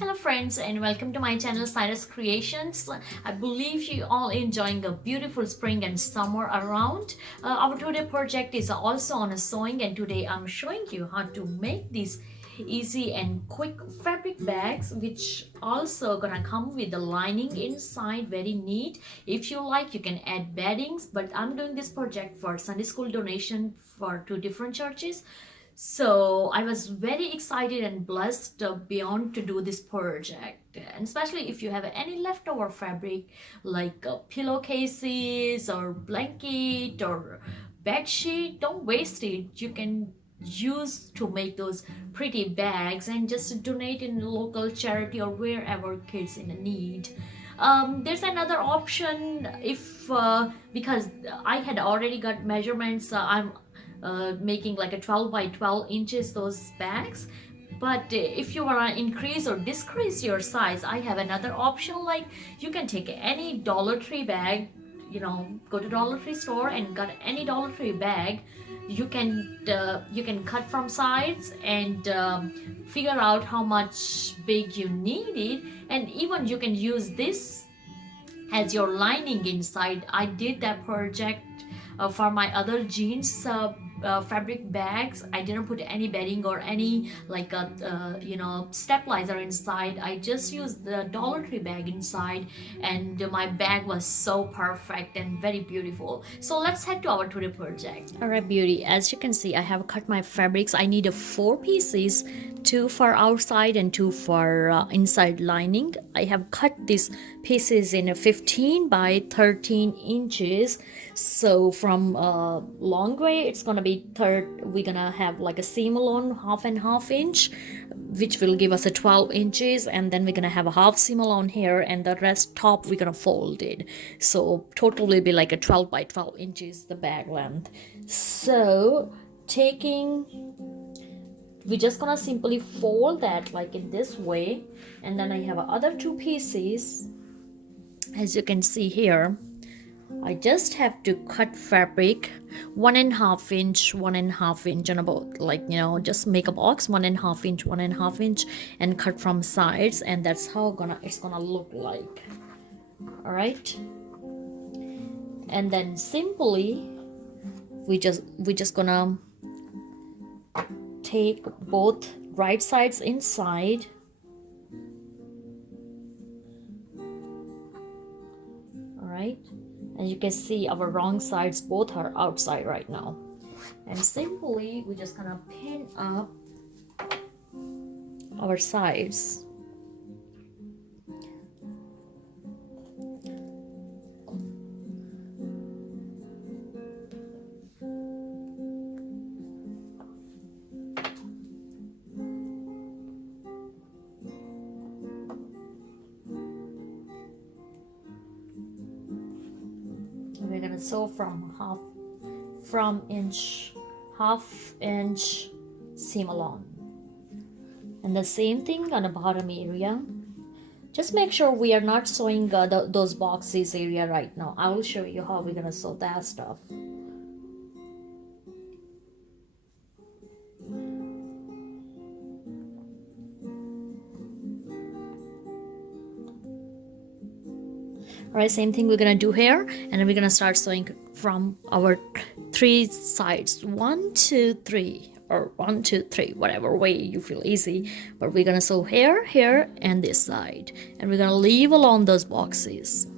Hello friends and welcome to my channel Saira's Creations. I believe you all enjoying a beautiful spring and summer around. Our today project is also on a sewing, and today I'm showing you how to make these easy and quick fabric bags, which also gonna come with the lining inside, very neat. If you like, you can add beddings, but I'm doing this project for Sunday school donation for two different churches. So I was very excited and blessed beyond to do this project, and especially if you have any leftover fabric like pillowcases or blanket or bed sheet, don't waste it. You can use to make those pretty bags and just donate in local charity or wherever kids in need. There's another option if because I had already got measurements. I'm making like a 12 by 12 inches those bags, but if you want to increase or decrease your size, I have another option. Like, you can take any Dollar Tree bag, go to Dollar Tree store and got any Dollar Tree bag. You can cut from sides and figure out how much big you need it, and even you can use this as your lining inside. I did that project for my other jeans fabric bags. I didn't put any bedding or any like a stabilizer inside. I just used the Dollar Tree bag inside, and my bag was so perfect and very beautiful. So let's head to our today project. All right, beauty, as you can see, I have cut my fabrics. I need four pieces, two for outside and two for inside lining. I have cut these pieces in a 15 by 13 inches. So from long way, it's gonna be we're gonna have like a seam along half and half inch, which will give us a 12 inches, and then we're gonna have a half seam along here, and the rest top we're gonna fold it. So total will be like a 12 by 12 inches the bag length. So we're just gonna simply fold that like in this way, and then I have other two pieces. As you can see here, I just have to cut fabric 1.5 inch, 1.5 inch, and about just make a box 1.5 inch, 1.5 inch, and cut from sides, and that's how it's gonna look like. All right, and then simply we just gonna take both right sides inside. All right, and you can see our wrong sides both are outside right now, and simply we're just gonna pin up our sides. We're gonna sew from half inch seam along, and the same thing on the bottom area. Just make sure we are not sewing those boxes area right now. I will show you how we're gonna sew that stuff. Alright, same thing we're gonna do here, and then we're gonna start sewing from our three sides, 1 2 3, or 1 2 3, whatever way you feel easy. But we're gonna sew here, here, and this side, and we're gonna leave along those boxes.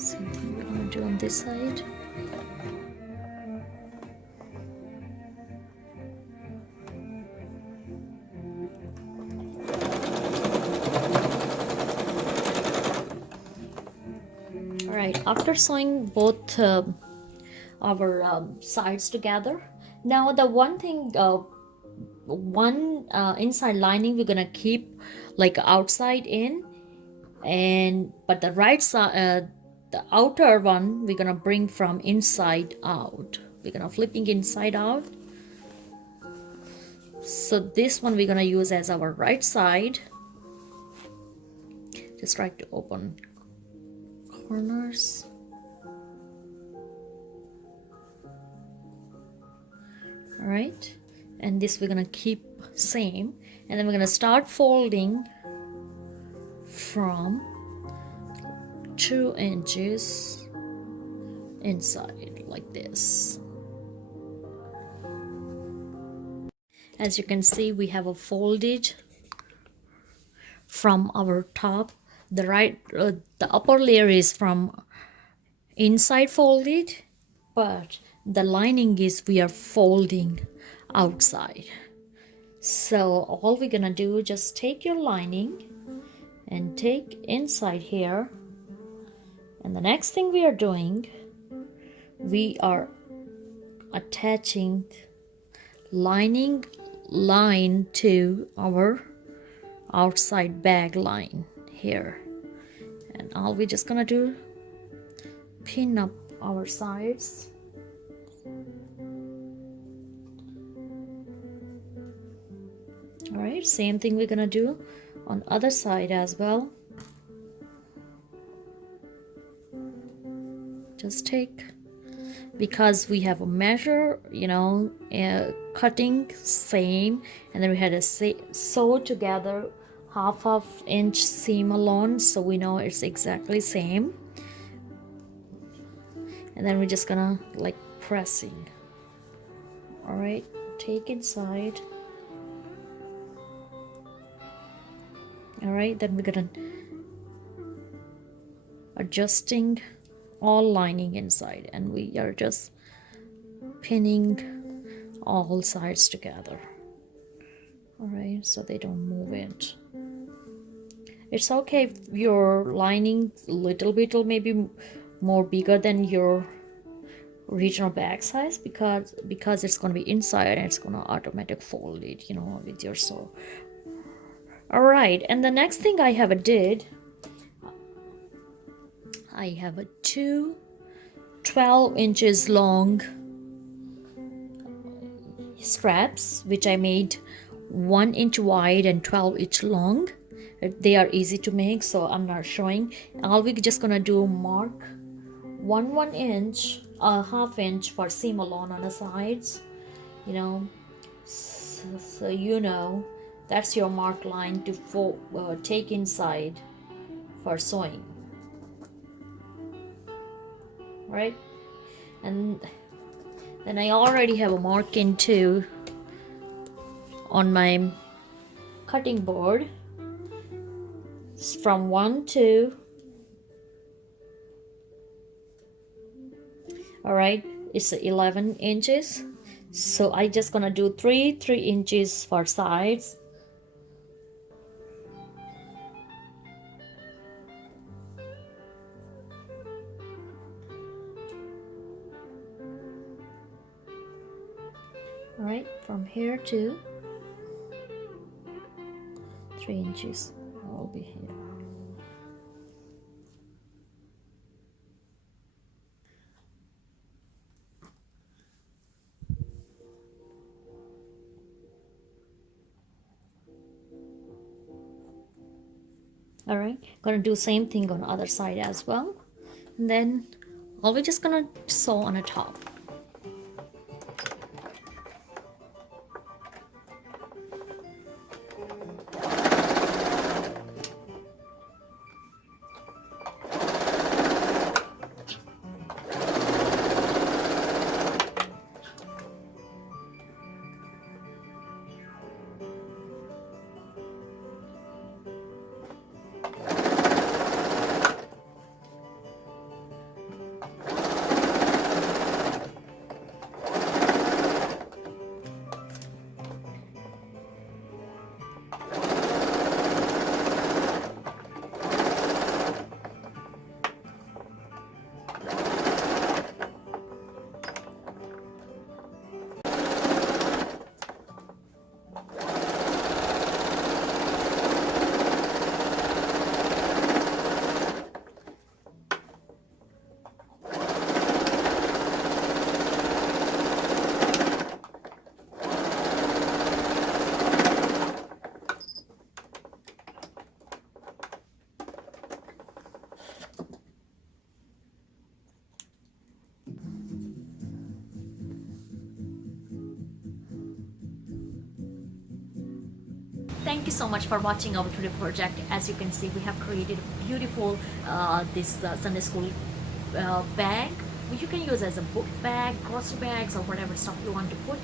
Same thing we're gonna do on this side. Alright, after sewing both our sides together, now the one thing, inside lining we're gonna keep like outside in, and but the right side, the outer one, we're gonna bring from inside out. We're gonna flipping inside out. So this one we're gonna use as our right side. Just try to open corners. All right, and this we're gonna keep same, and then we're gonna start folding from 2 inches inside like this. As you can see, we have a folded from our top. The upper layer is from inside folded, but the lining is we are folding outside. So all we're gonna do, just take your lining and take inside here, and the next thing we are doing, we are attaching lining line to our outside bag line here, and all we're just gonna do, pin up our sides. All right, same thing we're gonna do on other side as well. Just take, because we have a measure, cutting same, and then we had to sew together half of inch seam alone, so we know it's exactly same. And then we're just gonna like pressing. All right, take inside. All right, then we're gonna adjusting all lining inside, and we are just pinning all sides together. All right, so they don't move it. It's okay if your lining little bit or maybe more bigger than your original bag size, because it's going to be inside and it's going to automatic fold it, with your sew. All right, and the next thing I have did, I have a 12 inches long straps, which I made 1 inch wide and 12 inch long. They are easy to make, so I'm not showing. All we're just gonna do, mark 1 inch, a half inch for seam alone on the sides, so that's your mark line to take inside for sewing. Right, and then I already have a mark into on my cutting board. It's from 1 to, all right, it's 11 inches, so I just gonna do 3 inches for sides. All right, from here to 3 inches will be here. All right, gonna do same thing on the other side as well, and then we're just gonna sew on the top. thank you so much for watching our today project. As you can see, we have created a beautiful this Sunday school bag, which you can use as a book bag, grocery bags, or whatever stuff you want to put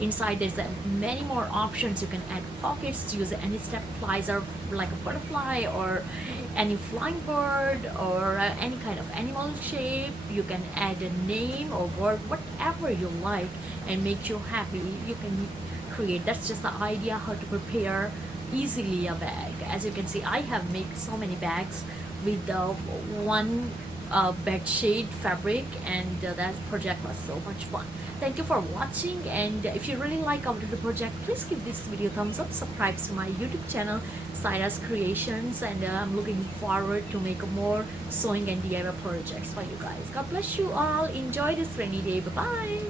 inside. There's many more options. You can add pockets, use any stabilizer like a butterfly or any flying bird or any kind of animal shape. You can add a name or word, whatever you like, and make you happy. You can create. That's just the idea how to prepare easily a bag. As you can see, I have made so many bags with the one bed shade fabric, and that project was so much fun. Thank you for watching, and if you really like our little project, please give this video a thumbs up, subscribe to my YouTube channel Saira's Creations, and I'm looking forward to make more sewing and DIY projects for you guys. God bless you all. Enjoy this rainy day. Bye bye.